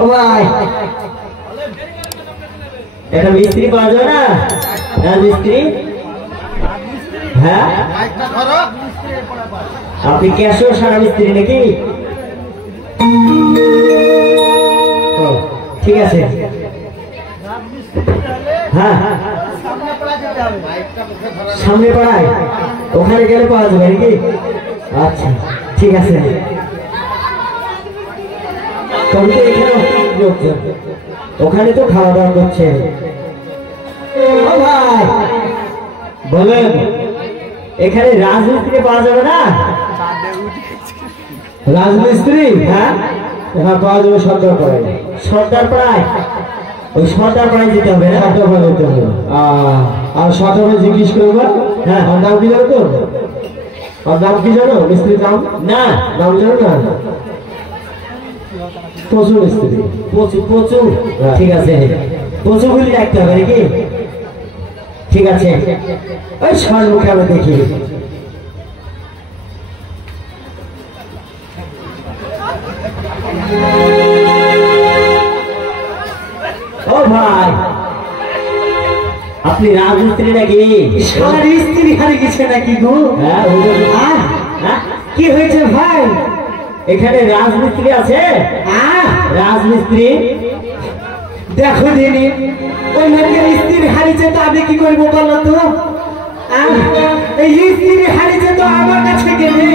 ও ভাই এটা মিস্ত্রি পাওয়া যাবে না? রাজমিস্ত্রি? হ্যাঁ আপনি ক্যাশিয়ার সারা মিস্ত্রি নাকি? ঠিক আছে হ্যাঁ সামনে পাড়ায় ওখানে গেলে পাওয়া যাবে নাকি? আচ্ছা ঠিক আছে। তবে তো এখানে লোকজন ওখানে তো খাওয়া দাওয়া করছে। ও ভাই বলেন এখানে রাজমিস্ত্রি পাওয়া যাবে না? রাজমিস্ত্রি? হ্যাঁ এখানে পাওয়া যাবে সর্দার পাড়ায়। সর্দার পাড়ায়? ওই সর্দার পাড়ায় যেতে হবে না? সর্দার পাড়ায় যেতে হবে। আর সর্দার জিজ্ঞেস করবো। হ্যাঁ আমার নাম কি জানো তো? আর নাম কি জানো মিস্ত্রির নাম? না নাম জানো না? প্রচুর মিস্ত্রি। প্রচুর প্রচুর? ঠিক আছে প্রচুর বলি রাখতে হবে নাকি? ঠিক আছে ওই সম্মুখে আমি দেখি। ও ভাই আপনি রাজমিস্ত্রি নাকি? স্ত্রী হারিয়ে গেছে নাকি গো? কি হয়েছে ভাই? এখানে রাজমিস্ত্রি আছে? রাজমিস্ত্রি দেখো দিনি ওই মেয়ের স্ত্রী হারিয়েছে তো আমি কি করবো বলো তো? এই স্ত্রী হারিয়েছে তো আমার কাছে গেলে।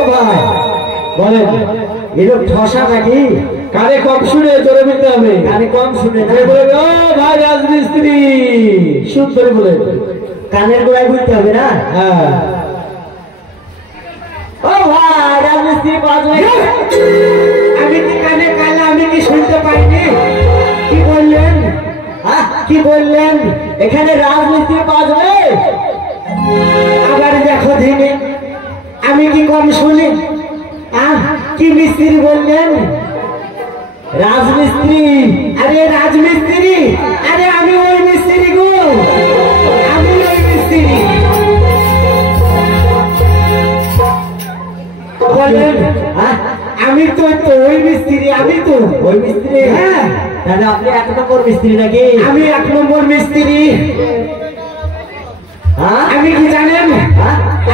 ও ভাই বলেন এরকম ঠসা নাকি? কানে কম শুনে জোরে বলতে হবে। কানে কম শুনে ও ভাই রাজমিস্ত্রি সুন্দর বলে কানের গোড়ায় বলতে হবে না? হ্যাঁ ও ভাই রাজমিস্ত্রি আমি কি কানে কালা? আমি কি শুনতে পাইনি? কি বললেন? কি বললেন? এখানে রাজমিস্ত্রি পাওয়া যাবে? আবার দেখো দিনে আমি কি কম শুনি? কি মিস্ত্রি বললেন? রাজমিস্ত্রি? আরে রাজমিস্ত্রি? আরে আমি ওই মিস্ত্রি গো, আমি ওই মিস্ত্রি। বলেন আমি তো ওই মিস্ত্রি, আমি তো ওই মিস্ত্রি। হ্যাঁ তাহলে আপনি 1 নম্বর মিস্ত্রি নাকি? আমি 1 নম্বর মিস্ত্রি। আমি কি জানেন?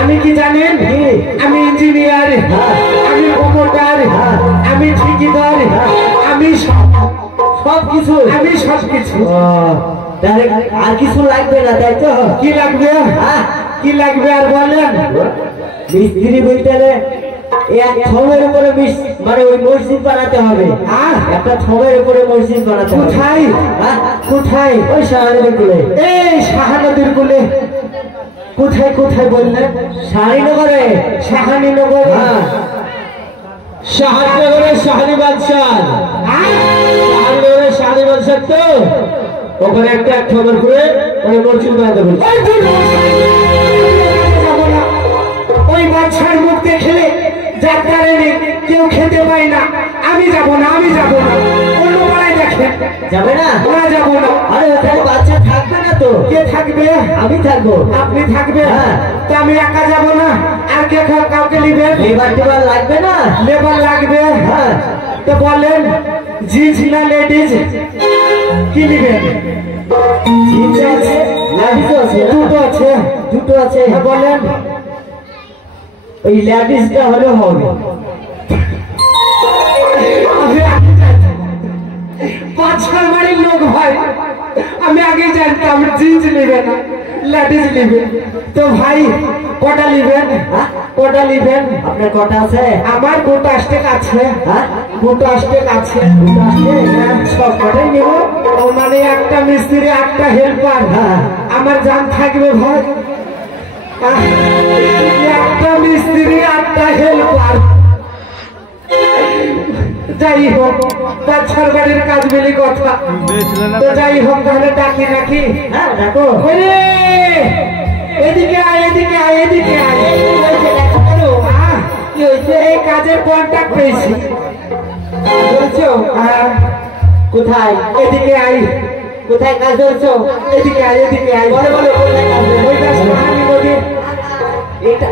আমি কি জানেন? আমি ইঞ্জিনিয়ার, আমি কম্পিউটার, আমি ঠিকাদার, আমি সবকিছু, আমি সবকিছু। তাহলে আর কিছু লাগবে না তাই তো? কি লাগবে? কি লাগবে আর বলেন? মিস্ত্রি বলতে এক থমের উপরে মানে ওই মসজিদ বানাতে হবে। একটা থমের উপরে মসজিদ বানাতে হবে। কোথায়? কোথায়? ওই শাহানদীর কুলে। এই শাহানদীর কুলে কোথায়? কোথায় বললেন? শাহানীনগরে। শাহানীনগর? শাহানীনগরের শাহানী বাদশাহ। শাহানীনগরের শাহানী বাদশাহ তো ওখানে একটা থমের উপরে ওই মসজিদ বানাতে বলছে। ওই বাদশার মুখ দেখলে যার কারণে কেউ খেতে পায় না। আমি যাব না, আমি যাব না। অন্য পাড়ায় দেখেন। যাবে না? না যাবো না। আরে ওখানে বাচ্চা থাকবে না তো? কে থাকবে? আমি থাকবো। আপনি থাকবে? হ্যাঁ। তো আমি একা যাব না, আর কে কাউকে নেবেন? লেবার টেবার লাগবে না? লেবার লাগবে। হ্যাঁ তো বলেন জিন্স না লেডিজ কি নেবেন? জিন্স আছে, লেডিজ আছে, দুটো আছে। দুটো আছে? হ্যাঁ বলেন। ওই লেডিসটা হলে হবে। পাঁচটার বাড়ির লোক ভাই, আমি আগে জানতাম জিন্স নেবে না লেডিস নেবে। তো ভাই কটা নেবেন? কটা নেবেন? আপনার কটা আছে? আমার গোটা স্টেক আছে। গোটা স্টেক আছে। সব কটাই নেব। মানে একটা মিস্ত্রি, একটা হেল্পার, আমার জান থাকবে ভাই। একটা মিস্ত্রি, একটা হেল্পার। যাই হোক বাচ্চার বাড়ির কাজ বলি কথা। তো যাই হোক তাহলে ডাকি নাকি? হ্যাঁ ডাকো। এদিকে আয়, এদিকে আয়, এদিকে আয়। কি হয়েছে? এই কাজের কন্ট্যাক্ট পেয়েছি। বলছো? কোথায়? এদিকে আয়। কোথায় কাজ করছো? এদিকে আয়, এদিকে আয়। বলো বলো কোথায় কাজ? ওইটা শাহানী নদীর। এটা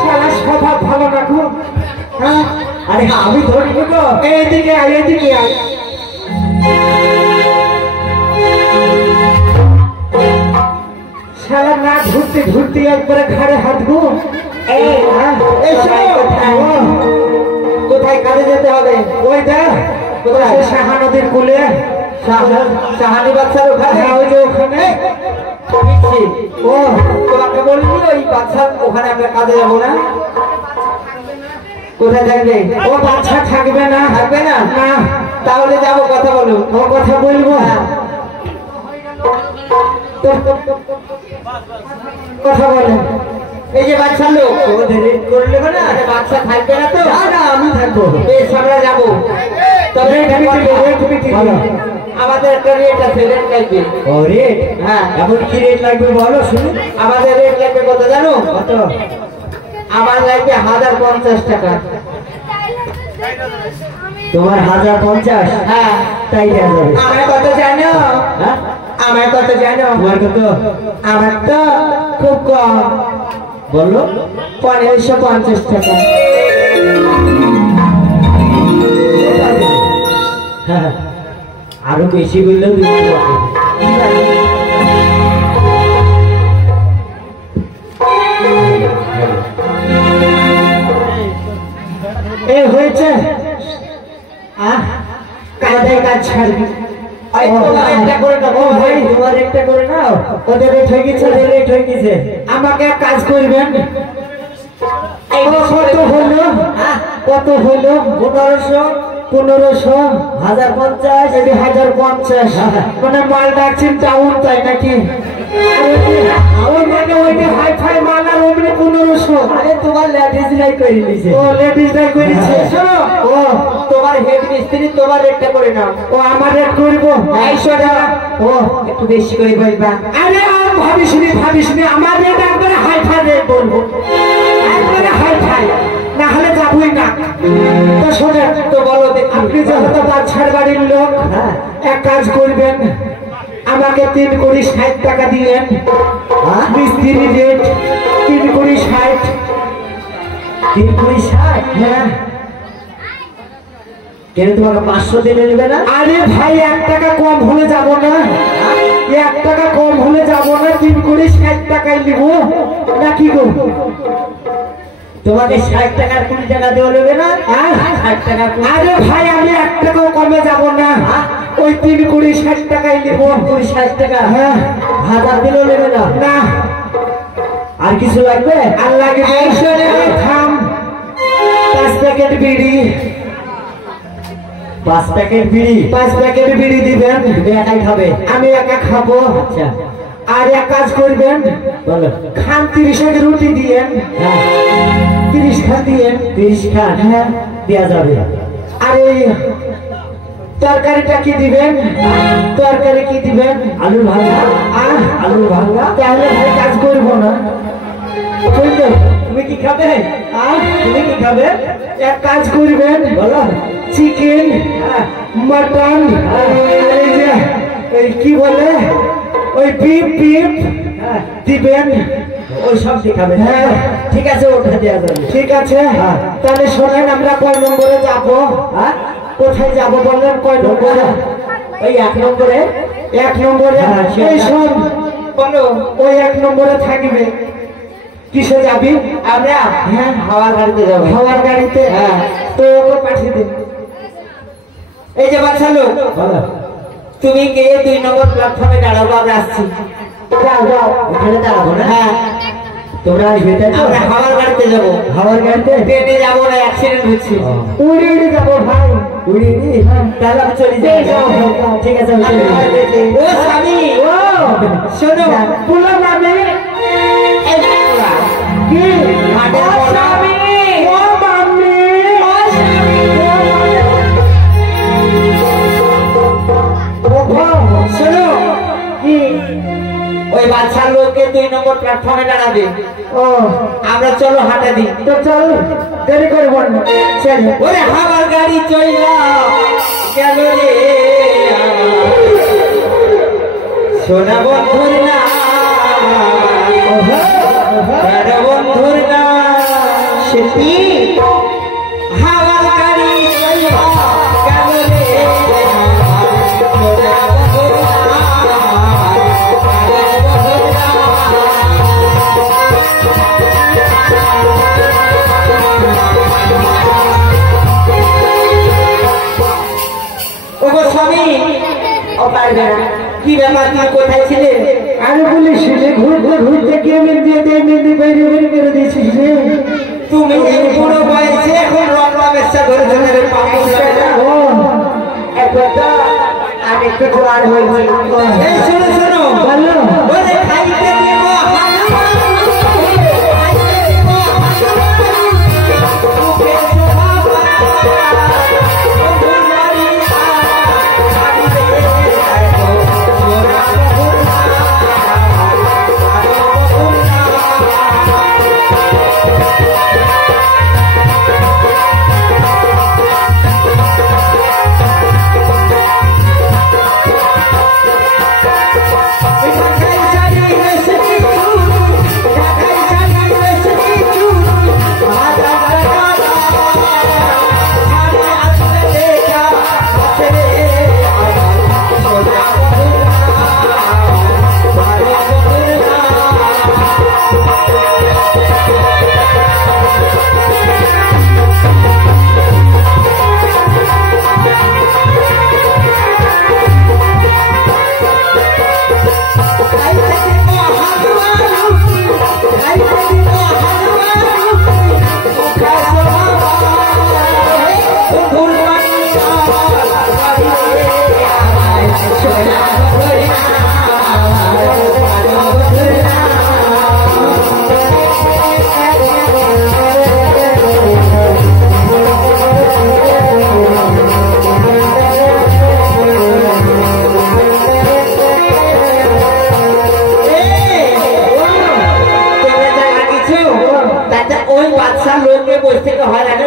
শালা স্বভাব আরে আমি ধরে নেব। এইদিকে আয়, এইদিকে আয়। শালা না ঘুরতে ঘুরতে একবারে ঘাড়ে হাত গো। কোথায় কাজে যেতে হবে? ওই দেখ কোথায়, শাহা নদীর কূলে। শাহানি বাচ্চার ওখানে, ওই যে ওখানে। ও তোমাকে বলবি ওই বাচ্চার ওখানে আমরা কাজে যাবো না? কোথায় থাকবে? ও বাচ্চা থাকবে না। থাকবে না? না। তাহলে যাবো, কথা বলো। ও কথা বলবো। কথা বলেন। এই যে বাচ্চা লোক করলে না, বাচ্চা থাকবে না তো? না, আমি থাকবো। বেশ, আমরা যাবো। তবে আমাদের একটা রেট আছে, রেট লাগবে। ও রেট? হ্যাঁ। এখন কি রেট লাগবে বলো শুনুন। আমাদের রেট লাগবে কত জানো? কত? আমার লাগবে 1050 টাকা। তোমার 1050? হ্যাঁ। তাই দেওয়া যাবে। আমার কত জানো? হ্যাঁ, আমার কত জানো? তোমার কত? আমার তো খুব কম। বললো 1550 টাকা। আরো বেশি বললেও এ হয়েছে। কাজে কাজ ছাড়বি। আমাকে কাজ করবেন। কত হলো? 1500 1050 1050। মানে মাল ডাকছেন টাউন, তাই নাকি? তোমার লেডিস লাই করে দিয়েছে। ও লেডিস লাই করেছে। শোনো, ও তোমার হেড মিস্ত্রি, তোমার রেটটা করে নাও। ও আমার রেট করবো 250 টাকা। ও একটু বেশি করে বলবা। আরে ভাবিসনি আমার রেট একবারে হাই ফাই রেট বলবো, একবারে হাই ফাই, না হলে যাবই না। তো শোনেন তো, বলো আপনি যেহেতু বাচ্চার বাড়ির লোক, এক কাজ করবেন, আমাকে 360 টাকা দিলেন। মিস্ত্রি রেট 360। 360? হ্যাঁ। কেন তোমাকে 500 দিলে নেবে না? আরে ভাই, 1 টাকা কম হলে যাবো না? 1 টাকা কম হলে যাবো না? 360 টাকায় নিব নাকি গো? তোমাকে 60 টাকার 20 টাকা দেওয়া নেবে না? 60 টাকা। আরে ভাই, আমি 1 টাকাও কমে যাবো না, ওই 360 টাকায় নিব। 360 টাকা? হ্যাঁ। 1000 দিলেও নেবে না? না। আর কিছু লাগবে? আর লাগবে। থাম, 5 প্যাকেট বিড়ি। 5 প্যাকেট বিড়ি? 5 প্যাকেট বিড়ি দিবেন। একাই খাবে? আমি একা খাবো। আচ্ছা। আর এক কাজ করবেন, বলো। খান 30 এর রুটি দিয়েন। হ্যাঁ। 30 খান দিয়েন। 30 খান? হ্যাঁ, দেওয়া যাবে। আর এই তরকারিটা কি দিবেন? তরকারি কি দিবেন? আলুর ভাঙা। আলুর ভাঙা? তাহলে ভাই কাজ করবো না। তুমি কি খাবে? তুমি কি খাবে? এক কাজ করবেন, বলো। চিকেন, মটন, কি বলে ওই বিফ দিবেন। ওই সব দেখাবে? হ্যাঁ, ঠিক আছে, ওটা দেওয়া যাবে। ঠিক আছে। তাহলে শোনেন, আমরা কয় নম্বরে যাবো? কোথায় যাবো বললেন? কয় নম্বরে? ওই 1 নম্বরে। 1 নম্বরে? এই শোন, বলো, ওই 1 নম্বরে থাকবে। কিসে যাবি? আমরা? হ্যাঁ, হাওয়ার গাড়িতে যাবো। হাওয়ার গাড়িতে? হ্যাঁ। তো ওকে পাঠিয়ে দিন। এই যে বাচ্চা লোক, তুমি গিয়ে 2 নম্বর প্ল্যাটফর্মে দাঁড়াবো, আমরা আসছি। যাও যাও, ওখানে দাঁড়াবো না? হ্যাঁ। তোমরা আমরা হাওয়ার গাড়িতে যাবো। হাওয়ার গাড়িতে? ট্রেনে যাবো না, অ্যাক্সিডেন্ট হচ্ছে। উড়ে উড়ে যাবো ভাই। উড়ে উড়ে? তাহলে আমি চলে যাই। ঠিক আছে। ও স্বামী, ও শোনো, বললাম আমি কি স্বামী, ও মাম্মি, ও স্বামী, শোনো কি, ওই বাচ্চার লোককে 2 নম্বর প্ল্যাটফর্মে দাঁড়াবে। ও, আমরা চলো হাঁটা দিই। তো চলো, দেরি করবো না। ওরে হাওয়ার গাড়ি চইলা গেল রে, সোনা বন্ধুর না, বন্ধুর না, সেটি হাওয়ার গাড়ি আমি ও পারবে না। কি ব্যাপার, তুমি কোথায় ছিলে? আরে বলিস ঘুরতে ঘুরতে কে মেহেন্দি বাইরে বের করে দিয়েছিস রে? তুমি এই বুড়ো বয়সে এখন রংলা ব্যবসা করে চলে রে পাবো। আমি একটু জোয়ার হয়েছি। এই শোনো শোনো, বলো ওরে খাইতে দিব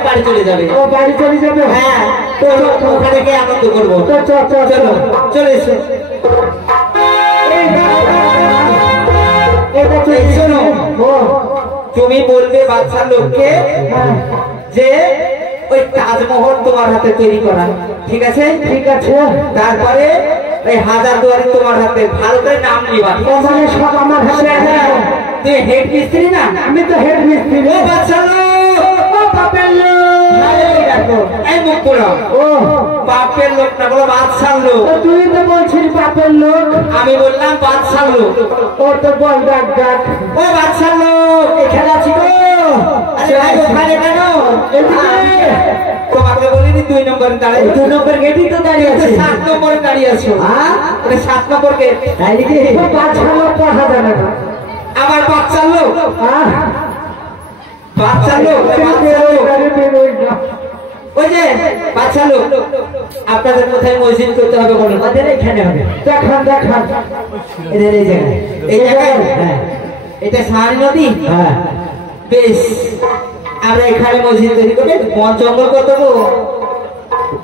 বাড়ি চলে যাবে। ও বাড়ি চলে যাবে? হ্যাঁ, তো ওখানে গিয়ে আনন্দ করবো। চলো চলে এসো। শোনো, তুমি বলবে বাচ্চার লোককে যে ওই তাজমহল তোমার হাতে তৈরি করা, ঠিক আছে? ঠিক আছে। তারপরে ওই হাজারদুয়ারি তোমার হাতে, ভালো করে নাম নিবা। মানে সব আমার হাতে। তুই হেড মিস্ত্রি না? আমি তো হেড মিস্ত্রি। ও বাচ্চার লোক, ও বাপের লোক। এই মুখ পুরো ও বাপের লোক না, বলো বাদশার লোক। তুই তো বলছিস বাপের লোক। আমি বললাম বাদশার লোক। ও তো বল ডাক ডাক। ও বাদশার লোক, এখানে আছি গো। আরে ভাই ওখানে কেন? তোমাকে বলিনি 2 নম্বরে দাঁড়িয়ে? 2 নম্বর গেটই তো দাঁড়িয়ে আছে। 7 নম্বরে দাঁড়িয়ে আছো। হ্যাঁ, এটা 7 নম্বর গেট। তাই নাকি? বাচ্চা লোক পড়া যাবে না। আবার বাচ্চার লোক? হ্যাঁ, বাচ্চার লোক, ওই যে বাচ্চা লোক। আপনাদের কোথায় মসজিদ করতে হবে বলো? আমাদের এখানে হবে। দেখান দেখান। এদের এই জায়গায়, এই জায়গায়। হ্যাঁ, এটা সাহারি নদী। হ্যাঁ, বেশ, আমরা এখানে মসজিদ তৈরি করে বন জঙ্গল করতে দেবো,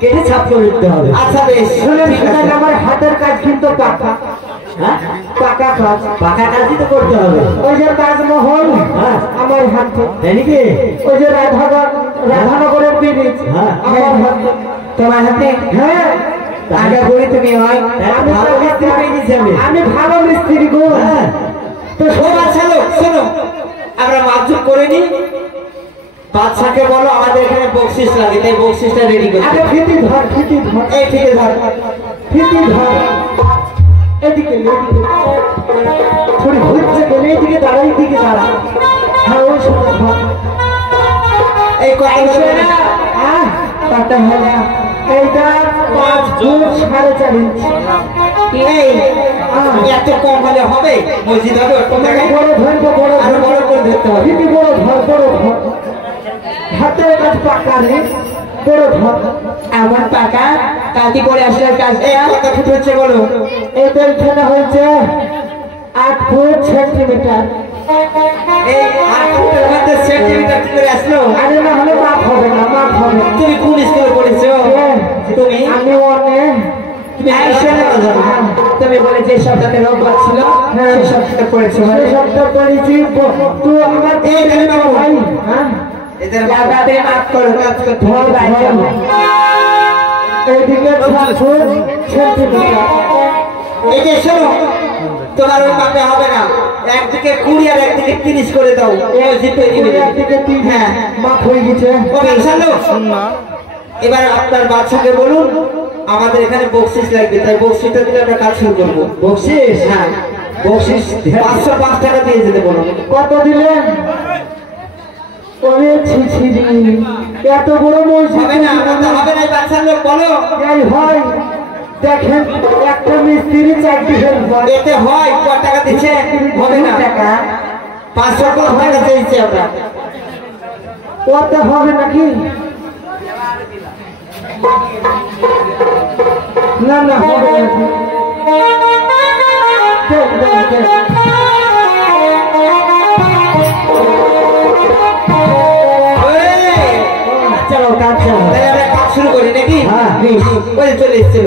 কেটে ছাপ করে দিতে হবে। আচ্ছা বেশ, ঠিক আছে। আমার হাতের কাজ কিন্তু পাকা। হ্যাঁ, পাকা কাজ। পাকা কাজই তো করতে হবে। ওই যে তাজমহল আমার হাতে। নাকি? ওই যে রাধানগরের ব্রিজ আমার হাতে। তোমার হাতে? হ্যাঁ, আগে করে তুমি হয়। আমি ভালো মিস্ত্রি গো। তো ও বাচ্চা লোক, শোনো, আমরা মাপঝুপ করে নি। বাচ্চাকে বলো আমাদের এখানে বকশিস লাগে, তাই বকশিসটা রেডি করে। আগে ফিতি ধর, ফিতি ধর। এই ফিতে ধর, ফিতি ধর। এদিকে এদিকে থোড়ি হচ্ছে গেলে এদিকে দাঁড়া, এদিকে দাঁড়া। হ্যাঁ, ওই সময় ধর। এই কথা তাতে হবে না। এইটা 5 ফুট 4.5 ইঞ্চি। এই এত কম হলে হবে? মসজিদ হবে ওরকম জায়গায়? বড় ধরবো, বড় আরো বড় করে ধরতে হবে। ফিতি বড় ধর, বড় ধর। হাতের কাজ পাকা রে, বড় ধর। এমন পাকা কাটি করে আসলে কাজ কত ফুট হচ্ছে বলো? এটা এখানে হয়েছে 8 ফুট সেন্টিমিটার। এই 8 ফুটের মধ্যে সেন্টিমিটার কি করে আসলো? আরে না হলে মাপ হবে না, মাপ হবে। তুমি কোন স্কুলে পড়েছো? তুমি? আমি অনেক। তুমি বলে যে সপ্তাহে রোববার ছিল সেই সপ্তাহে পড়েছো? সেই সপ্তাহ পড়েছি। তুই আমার এইখানে বাবু ভাই। হ্যাঁ, এদের লাগাতে মাপ করো, কাজ করতে হবে। এইদিকে 6 ফুট সেন্টিমিটার। এই যে শোনো, তোমার ওই মাপে হবে না। একদিকে 20 আর একদিকে 30 করে দাও। মসজিদ তৈরি হবে। একদিকে 3। হ্যাঁ, মাপ হয়ে গেছে। ও বাচ্চা লোক, এবার আপনার বাচ্চাকে বলুন আমাদের এখানে বকশিস লাগবে, তাই বকশিসটা দিলে আমরা কাজ শুরু করবো। বকশিস? হ্যাঁ, বকশিস 505 টাকা দিয়ে যেতে বলো। কত দিলেন? ওরে ছি ছি রে, এত বড় মসজিদ হবে না, হবে না, বাচ্চার লোক বলো। এই হয় দেখেন, একটা মিস্ত্রি 4টি হেল্পার, এতে হয় কত টাকা দিচ্ছে? হবে না, টাকা 505 টাকা দিয়েছি আমরা। ওতে হবে নাকি? না না হবে না। দেখ, দেখ, দেখ। চলো কাজ চলো। তাহলে আমরা কাজ শুরু করি নাকি? হ্যাঁ, ওই চলে এসেছিল।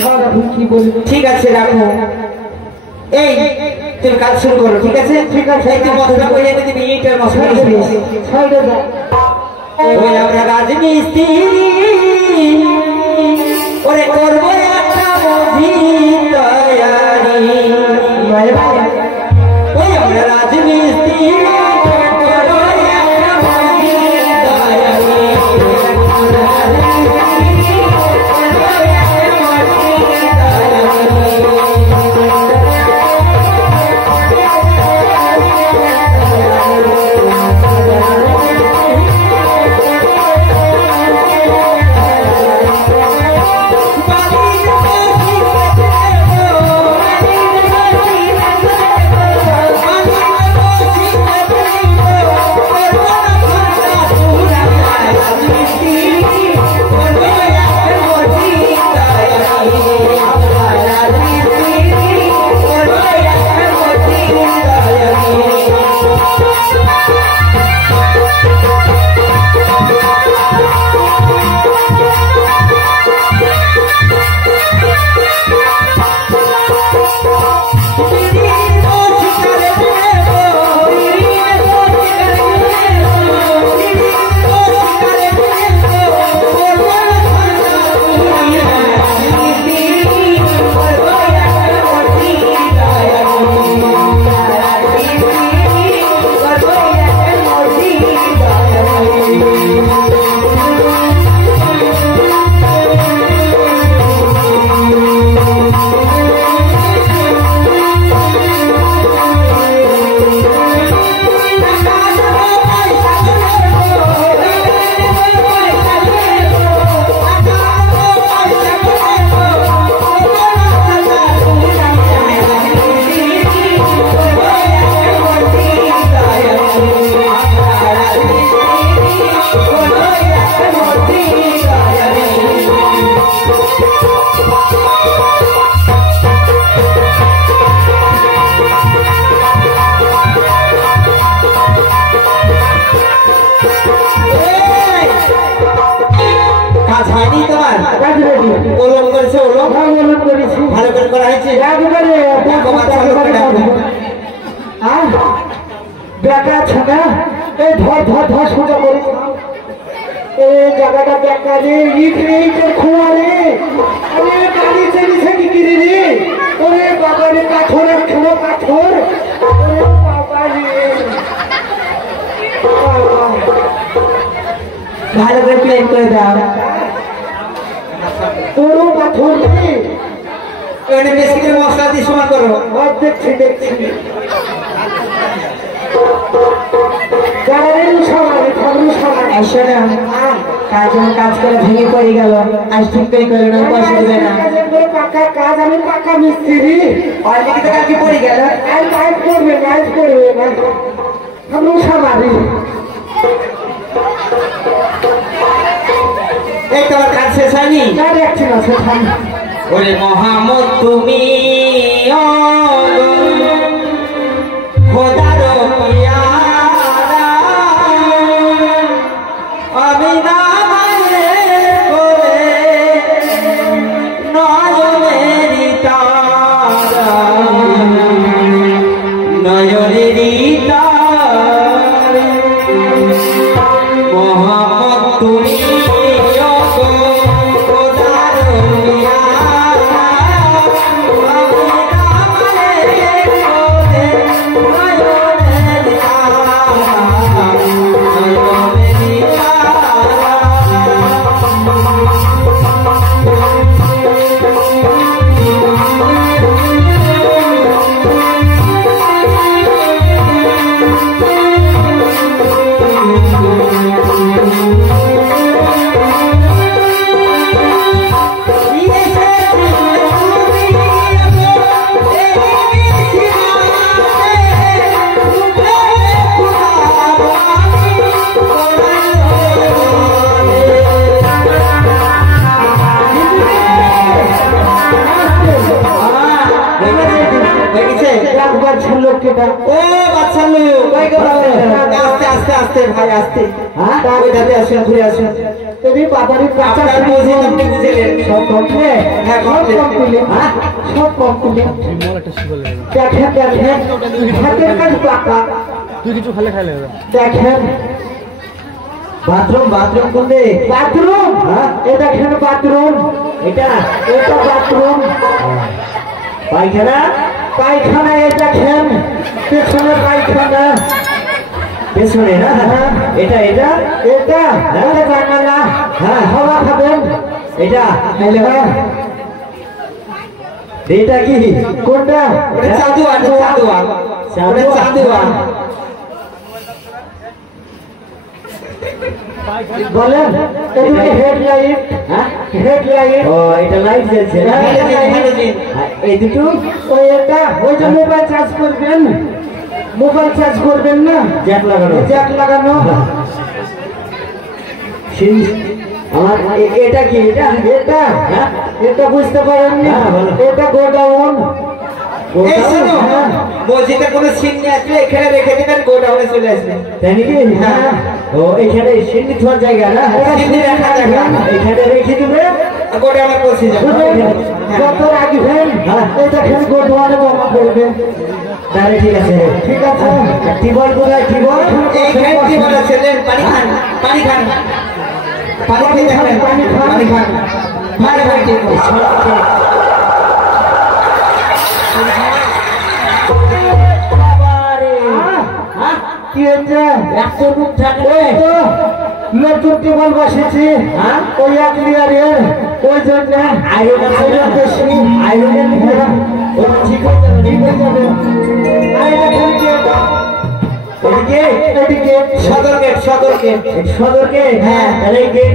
ধর এখন কি বলবো। ঠিক আছে, রাখো। এই তুমি কাজ শুরু করো, ঠিক আছে? ঠিক আছে। এই তুই মশলা করে এনে দিবি, ইটের মশলা দিবি। সাইডে যাও। ওই আমরা রাজমিস্ত্রি, ওরে করবো একটা মসজিদ তৈরি। ওই আমরা রাজমিস্ত্রি, করবো একটা মসজিদ তৈরি। কাজ হয়নি তোমার? কাজ রেডি। ওলম করেছে, ওলম ভালো করেছি। ভালো করে করা হয়েছে। একবারে দেখো বাচ্চা লোককে ডাকো। আর বেকা ছানা, এই ধর ধর ধর সোজা করে এই জায়গাটা বেকা রে, ইট রে, ইটের খোয়া রে। আরে গাড়ি চেয়েছে কি কিরে রে? ওরে বাবা রে, পাথরের খেলো পাথর। ওরে বাবা রে, ভালো করে প্লেন করে দাও। পুরো পাথর রে। এখানে বেশি করে মশলা দিয়ে সমান করো। দেখছি দেখছি। কাজ করে ভেঙে পড়ে গেল, আজ ঠিক করে করলো না, পয়সা দেবে না। পাকা কাজ, আমি পাকা মিস্ত্রি। অলরেডি তো কালকে পড়ে গেল। কাজ করবে, কাজ করবে, আমি সামারি। এই তোমার কাজ শেষ হয়নি? দেখছি না সেখানে। ওরে মোহাম্মদ তুমি খোদার পিয়ারা, আমি না মানে করে নয়নেরি তারা, নয়নেরি তারা। মোহাম্মদ তুমি খোদার পিয়ারা, আমি না মানে করে আস্তে আস্তে ভাই আস্তে হ্যাঁ ওইটাতে আসেন ঘুরে আসেন তুমি বাবারই কাঁচা আপনার মসজিদ আপনি বুঝলেন সব কমপ্লিট হ্যাঁ সব কমপ্লিট হ্যাঁ সব কমপ্লিট দেখেন দেখেন হাতের কাজ পাকা তুই কিছু খালে খাইলে হবে দেখেন বাথরুম বাথরুম কোনবে বাথরুম এ দেখেন বাথরুম এটা এটা বাথরুম পায়খানা পায়খানা এ দেখেন পেছনে পায়খানা পেছনে না এটা এটা এটা এটা জানালা হ্যাঁ। হাওয়া খাবেন এটা হ্যাঁ এটা কি কোনটা ওটা চাঁদুয়া চাঁদুয়া ওটা চাঁদুয়া বলেন এটা হেডলাইট হ্যাঁ হেডলাইট ও এটা লাইট জ্বলছে না হ্যালোজিন। এই দুটো ওই এটা ওই যে মোবাইল চার্জ করবেন মোবাইল চার্জ করবেন না জ্যাক লাগানো জ্যাক লাগানো আমার এটা কি এটা এটা হ্যাঁ এটা বুঝতে পারেননি হ্যাঁ, বলো। এটা গোডাউন এই শোনো মসজিদে কোনো সিন্নি আসলে এখানে রেখে দিবেন গোডাউনে চলে আসবে তাই নাকি হ্যাঁ। ও এখানে সিন্নি থোয়ার জায়গা না সিন্নি রাখার জায়গা। এখানে রেখে দিবে গোডাউনে পৌঁছে যাবে যত রাখবেন হ্যাঁ। এই দেখেন গোডাউনে বোমা পড়বে তাহলে ঠিক আছে ঠিক আছে টিবল কোথায় টিবল এইখানে টিবল আছে, দেন পানি খান পানি খান পানি খেতে খান পানি খান। পানি খান ভালো ভাই ঠিক কি হয়েছে একশো রূপ থাকবে ওই তো নতুন টেবল বসেছি হ্যাঁ? ওই এক লিয়ারের ওই জন্য আয়রন বেশি আয়রনের ও ঠিক হয়ে যাবে ঠিক হয়ে যাবে এদিকে এদিকে সদর গেট সদর গেট সদর গেট হ্যাঁ তাহলে এই গেট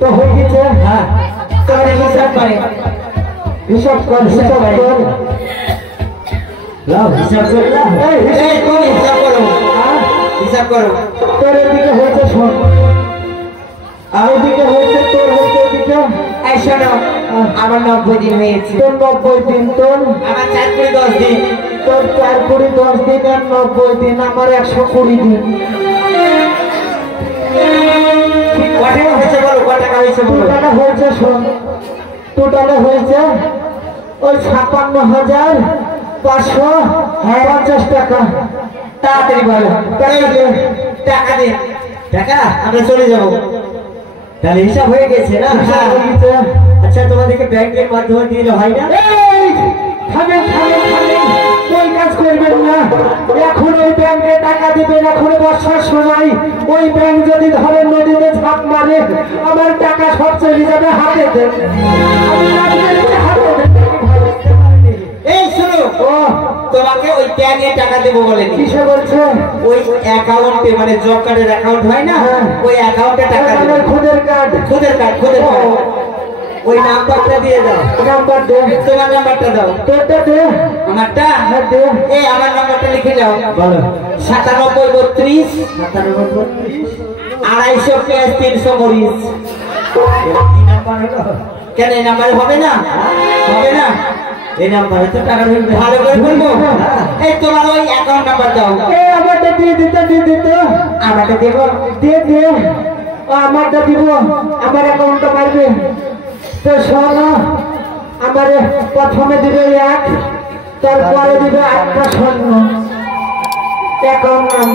তো হয়ে গেছে হ্যাঁ তাহলে হিসাব করে হিসাব কর হিসাব কর লাও হিসাব করে লাও এই এই কোন হিসাব করো হিসাব করো তোর এদিকে হয়েছে শোন আর ওদিকে হয়েছে তোর হয়েছে এদিকে এই শোনো আমার 90 দিন হয়েছে তোর 90 দিন তোর আমার 4 করে 10 দিন তোর 4 10 দিন আর 90 দিন আমার 120 দিন কত টাকা হয়েছে বলো কত টাকা হয়েছে বলো টোটালে হয়েছে শোন টোটালে হয়েছে ওই 56,550 টাকা তাড়াতাড়ি বলো টাকা দিন টাকা আমরা চলে যাব তাহলে হিসাব হয়ে গেছে না হিসাব হয়ে গেছে। আচ্ছা তোমাদেরকে ব্যাংকের মাধ্যমে দিলে হয় না এই থামেন থামেন থামেন ওই কাজ করবেন না এখন ওই ব্যাংকে টাকা দিবেন এখন বর্ষার সময় ওই ব্যাংক যদি ধরেন নদীতে ঝাঁপ মারে আমার টাকা সব চলে যাবে হাতে দেন আমি রাখবেন না, হাতে দেন। এই শোনো ও তোমাকে ওই ব্যাংকে টাকা দেবো বলেনি কিসে বলছে ওই অ্যাকাউন্টে মানে জব কার্ডের অ্যাকাউন্ট হয় না হ্যাঁ। ওই অ্যাকাউন্টে টাকা দেবো আমার খুদের কার্ড খুদের কার্ড খুদের কার্ড ওই নাম্বারটা দিয়ে দাও নাম্বার দে তোমার নাম্বারটা দাও তোরটা দে আমারটা হ্যাঁ দে এই আমার নাম্বারটা লিখে যাও বলো 9732 250 পেঁয়াজ 300 মরিচ কেন এই নাম্বারে হবে না হবে না এই নাম্বারে তো টাকা ঢুকবে ভালো করে বলবো এই তোমার ওই অ্যাকাউন্ট নাম্বার দাও এ আমারটা দিয়ে দিতে আমাকে দেবো দিয়ে দে ও আমারটা দিব আমার অ্যাকাউন্টটা মারবে তো শোন আমার প্রথমে দিবে 1 তারপরে দিবে 8টা স্বর্ণ অ্যাকাউন্ট নাম্বার